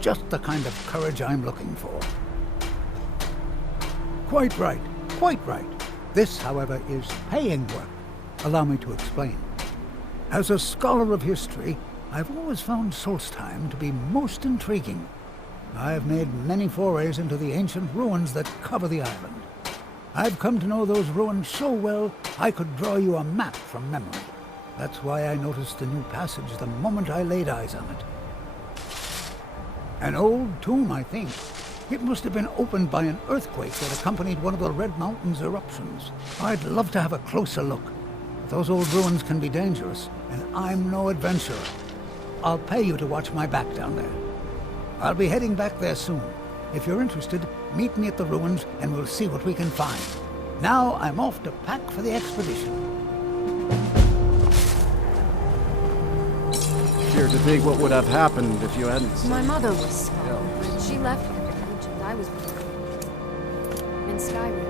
Just the kind of courage I'm looking for. Quite right, quite right. This, however, is paying work. Allow me to explain. As a scholar of history, I've always found Solstheim to be most intriguing. I've made many forays into the ancient ruins that cover the island. I've come to know those ruins so well, I could draw you a map from memory. That's why I noticed the new passage the moment I laid eyes on it. An old tomb, I think. It must have been opened by an earthquake that accompanied one of the Red Mountain's eruptions. I'd love to have a closer look. Those old ruins can be dangerous, and I'm no adventurer. I'll pay you to watch my back down there. I'll be heading back there soon. If you're interested, meet me at the ruins and we'll see what we can find. Now I'm off to pack for the expedition. Fear to think what would have happened if you hadn't... My mother was small, but she left the village and I was born in Skyrim.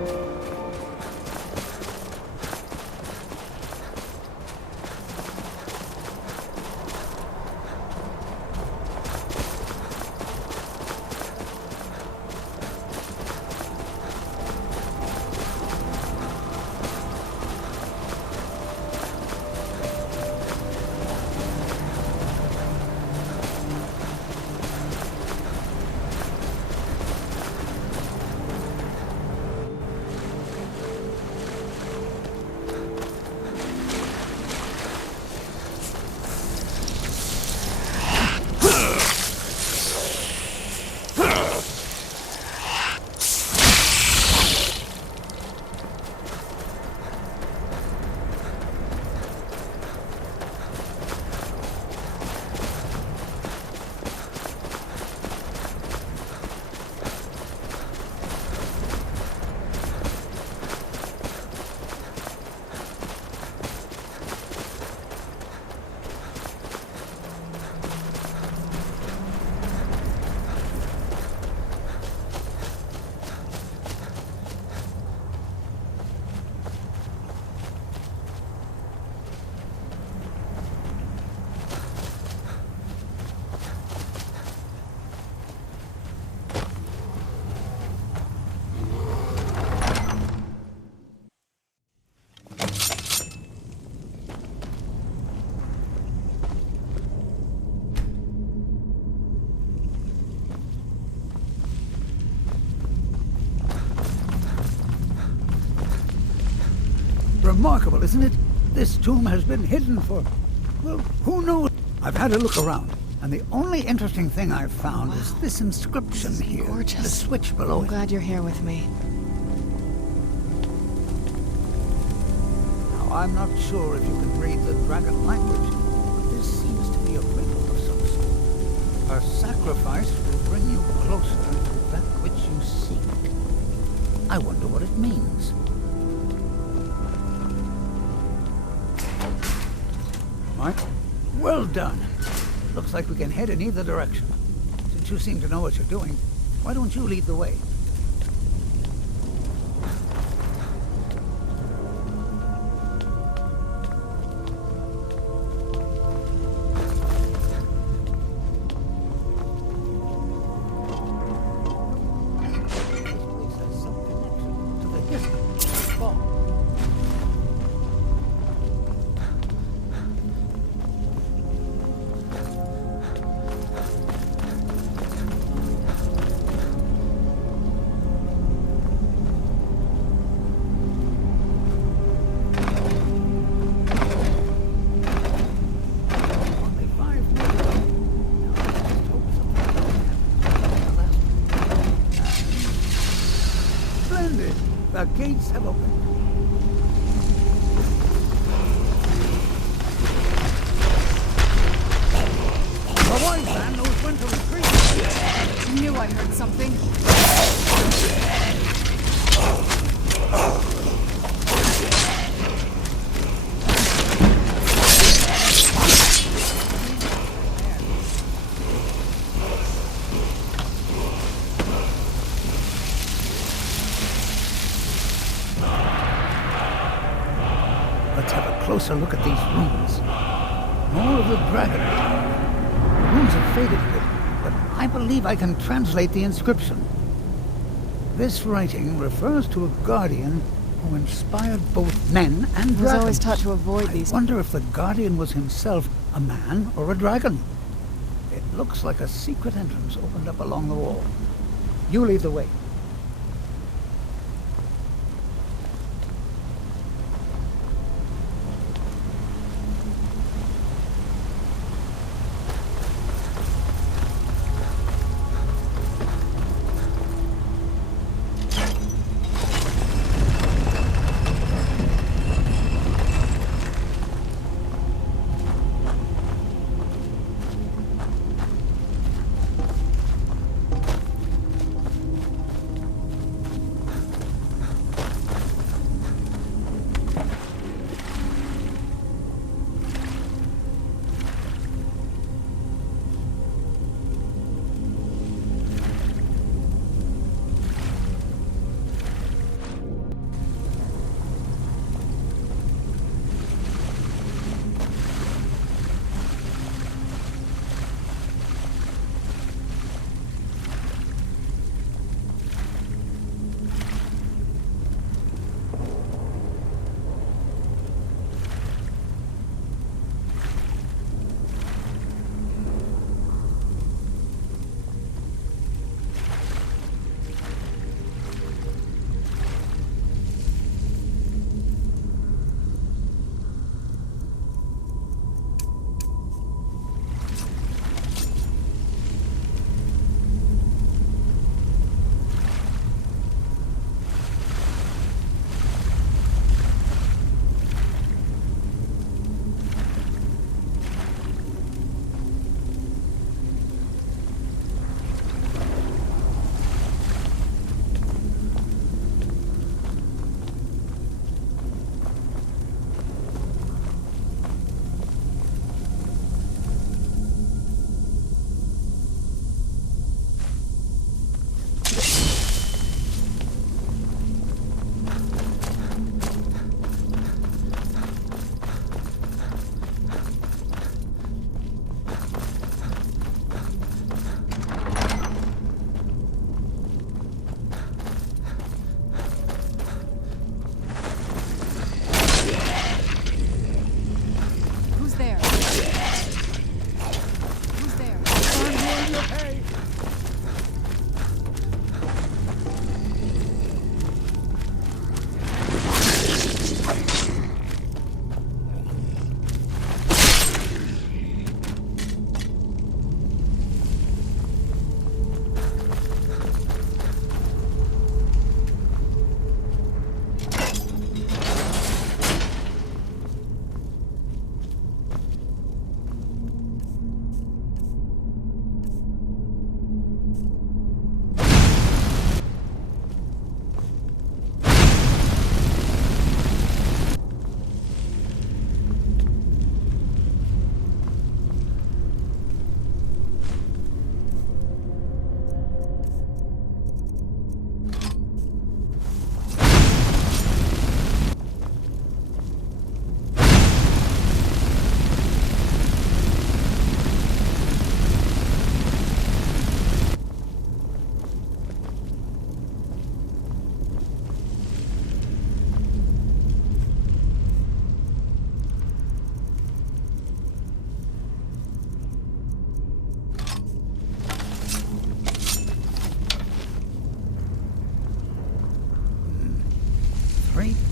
Remarkable, isn't it? This tomb has been hidden for, well, who knows? I've had a look around, and the only interesting thing I've found is this inscription here. Gorgeous. The switch below I'm it. glad you're here with me. Now, I'm not sure if you can read the dragon language, but this seems to be a riddle of some sort. A sacrifice will bring you closer to that which you seek. I wonder what it means. Right. Well done. Looks like we can head in either direction. Since you seem to know what you're doing, why don't you lead the way? This place has some connection to the history of the fall. The gates have opened. The wise man knows when to retreat. I knew I heard something. Let's have a closer look at these runes. More of the dragon. The runes have faded a bit, but I believe I can translate the inscription. This writing refers to a guardian who inspired both men and dragons. I was always taught to avoid I these. wonder if the guardian was himself a man or a dragon. It looks like a secret entrance opened up along the wall. You lead the way.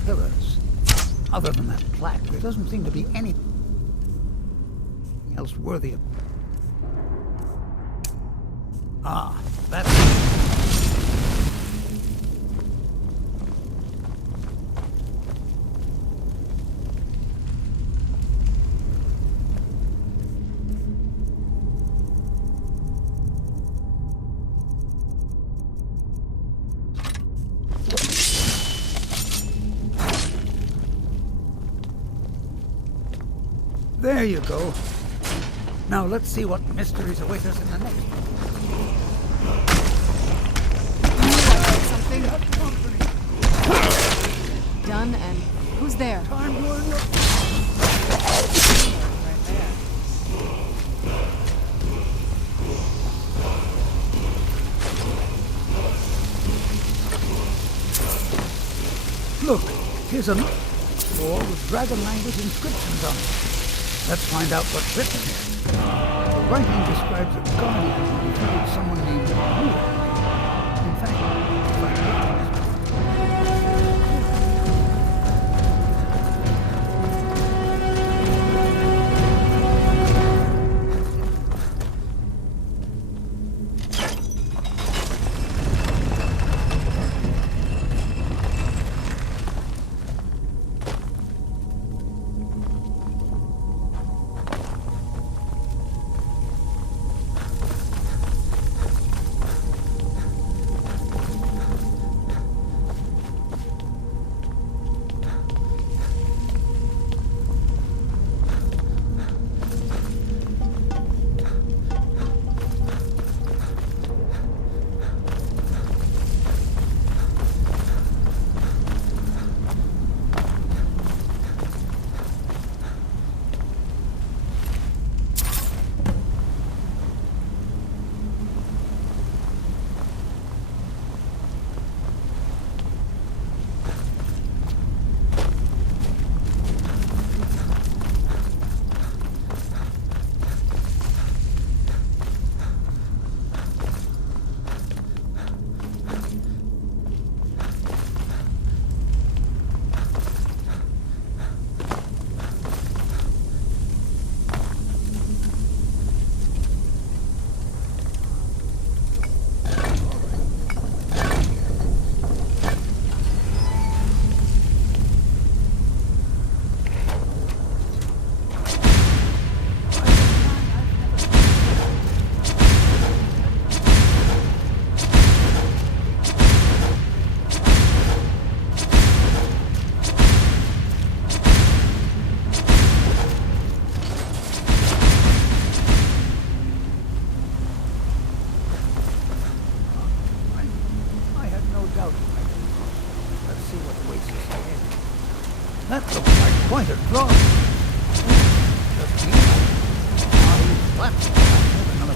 Pillars. Other than that plaque, there doesn't seem to be anything else worthy of... Ah, that's... There you go. Now let's see what mysteries await us in the next one. Something done, and who's there? Time to earn your... Right there. Here's another wall with dragon language inscriptions on it. Let's find out what's written here. The writing describes a guardian who defeated someone named Rurik. In fact, if I look at this that looks like quite a draw. Just me. Left. Another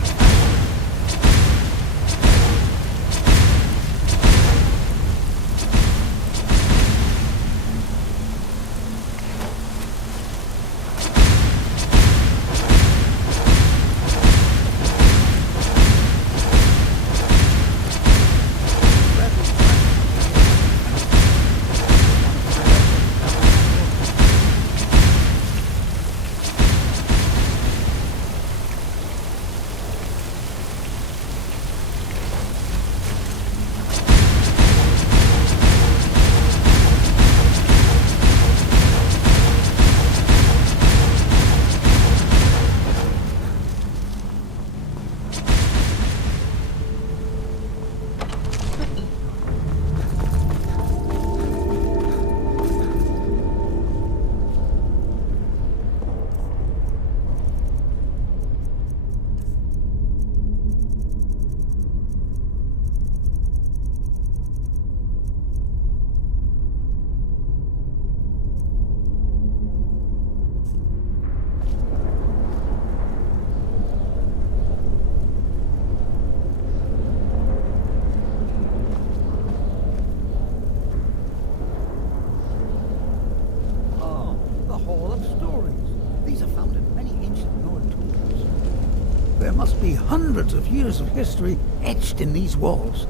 There must be hundreds of years of history etched in these walls.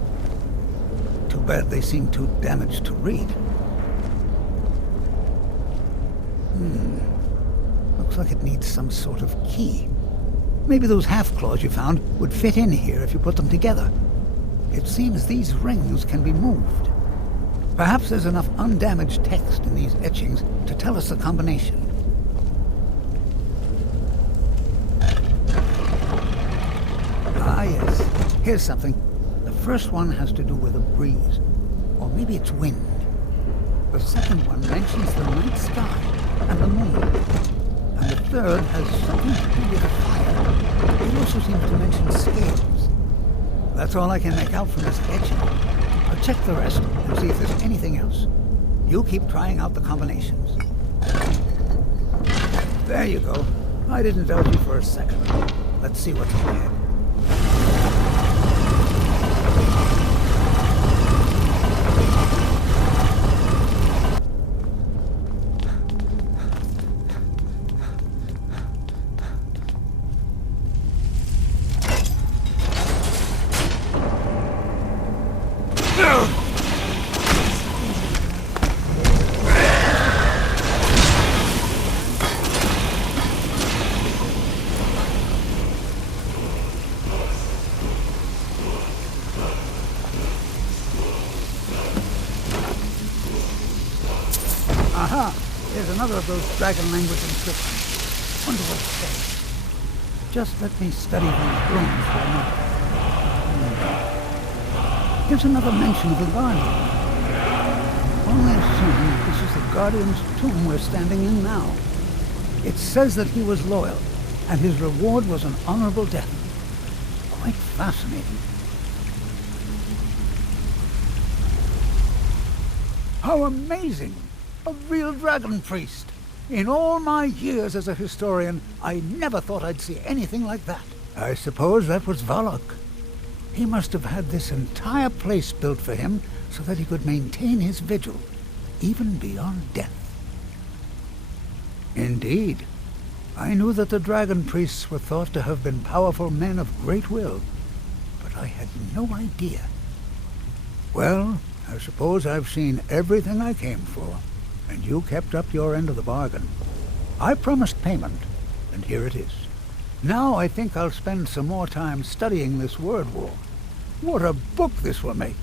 Too bad they seem too damaged to read. Looks like it needs some sort of key. Maybe those half-claws you found would fit in here if you put them together. It seems these rings can be moved. Perhaps there's enough undamaged text in these etchings to tell us the combination. Ah, yes. Here's something. The first one has to do with a breeze. Or maybe it's wind. The second one mentions the night sky and the moon. And the third has something to do with fire. It also seems to mention scales. That's all I can make out from this etching. I'll check the rest and see if there's anything else. You keep trying out the combinations. There you go. I didn't doubt you for a second. Let's see what's ahead. Aha! Here's another of those dragon language inscriptions. Wonder what it says. Just let me study these runes for a moment. Here's another mention of the Guardian. Only assuming this is the Guardian's tomb we're standing in now. It says that he was loyal, and his reward was an honorable death. Quite fascinating. How amazing! A real dragon priest! In all my years as a historian, I never thought I'd see anything like that. I suppose that was Valak. He must have had this entire place built for him so that he could maintain his vigil, even beyond death. Indeed. I knew that the dragon priests were thought to have been powerful men of great will, but I had no idea. Well, I suppose I've seen everything I came for, and you kept up your end of the bargain. I promised payment, and here it is. Now I think I'll spend some more time studying this word war. What a book this will make!